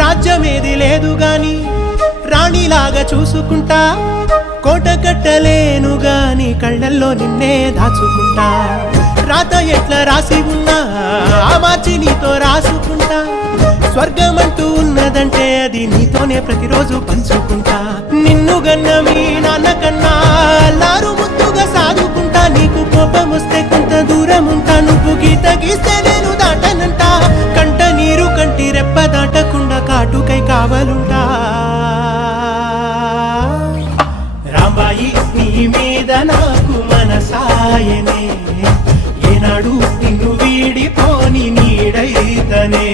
రాజ్యమేది లేదు గాని రాణిలాగా చూసుకుంటా, కోట కట్టలేను గాని కళ్ళల్లో నిన్నే దాచుకుంటా. రాత ఎట్లా రాసి ఉన్నా మార్చి నీతో రాసుకుంటా, స్వర్గమంటూ ఉన్నదంటే అది నీతోనే ప్రతిరోజు పంచుకుంటా. నిన్ను గన్న మీ నాన్న కన్నా లారు ముద్దుగా సాదుకుంటా, నీకు కోపం వస్తే కొంత దూరం ఉంటా, నువ్వు గీత గీస్తే నేను దాటనంట, కంట నీరు కంటి రెప్ప దాటకుండా కాటుకై కావలుంటా. రాంబాయి నీ మీద నాకు మనసాయనే, ఏనాడు నిన్ను వీడిపోని నీడైతనే.